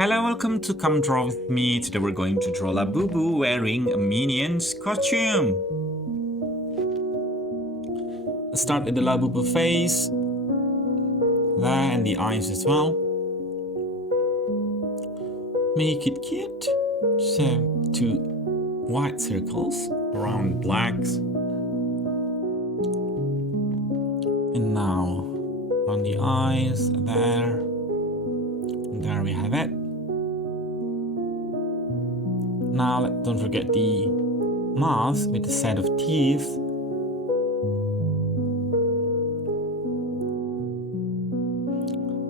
Hello, welcome to Come Draw With Me. Today we're going to draw Labubu wearing a Minion's costume. Let's start with the Labubu face. There, and the eyes as well. Make it cute. So, 2 white circles around blacks. And now, on the eyes, there. And there we have it. Now, don't forget the mouth with a set of teeth.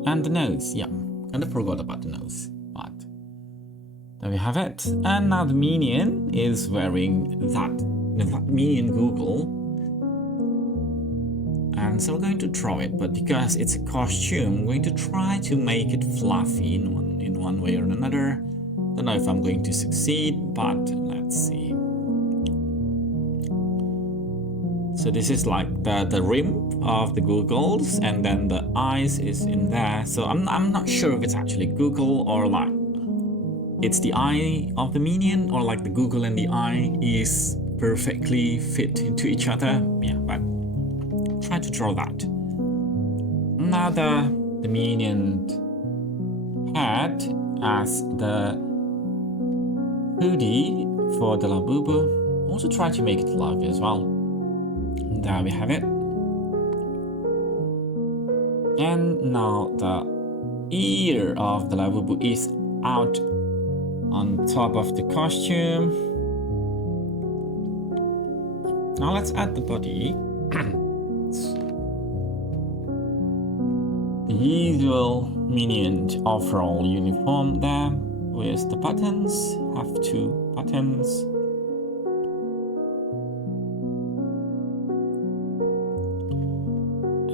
And the nose, yeah, kind of forgot about the nose, but there we have it. And now the Minion is wearing that Minion Google. And so we're going to draw it, but because it's a costume, I'm going to try to make it fluffy in one way or another. Don't know if I'm going to succeed, but let's see. So this is like the rim of the googles, and then the eyes is in there. So I'm not sure if it's actually Google or like it's the eye of the Minion, or like the Google and the eye is perfectly fit into each other. Yeah, but try to draw that. Now the Minion head as the hoodie for the Labubu. Also try to make it fluffy as well. There we have it. And now the ear of the Labubu is out on top of the costume. Now let's add the body. The usual Minion overall uniform there with the buttons. Have 2 buttons.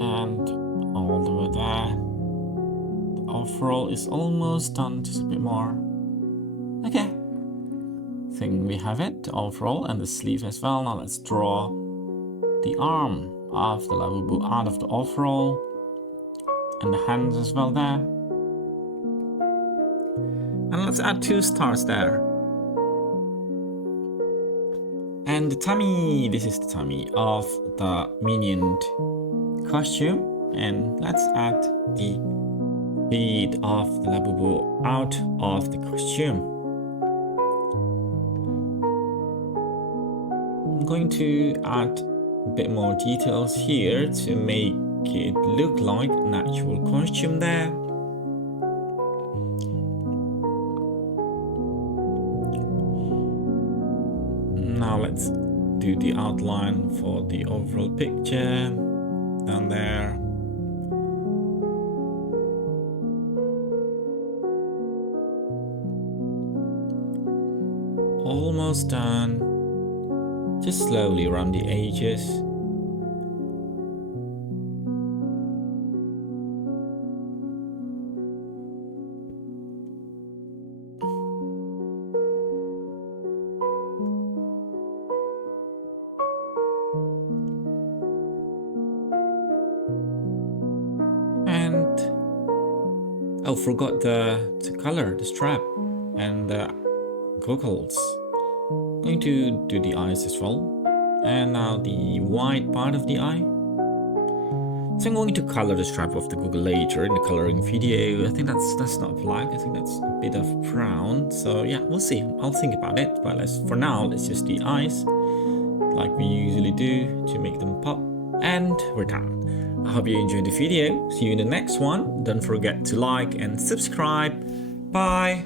And all the way there. The overall is almost done, just a bit more. Okay. I think we have it, the overall, and the sleeve as well. Now let's draw the arm of the Labubu out of the overall. And the hands as well there. And let's add 2 stars there. And the tummy, this is the tummy of the Minion costume. And let's add the feet of the Labubu out of the costume. I'm going to add a bit more details here to make it look like an actual costume there. Now let's do the outline for the overall picture down there. Almost done. Just slowly around the edges. Oh, forgot to color the strap and the goggles. I'm going to do the eyes as well. And now the white part of the eye. So I'm going to color the strap of the goggle later in the coloring video. I think that's not black. I think that's a bit of brown. So yeah, we'll see. I'll think about it. But for now, let's just the eyes like we usually do to make them pop. And we're done. I hope you enjoyed the video. See you in the next one. Don't forget to like and subscribe. Bye.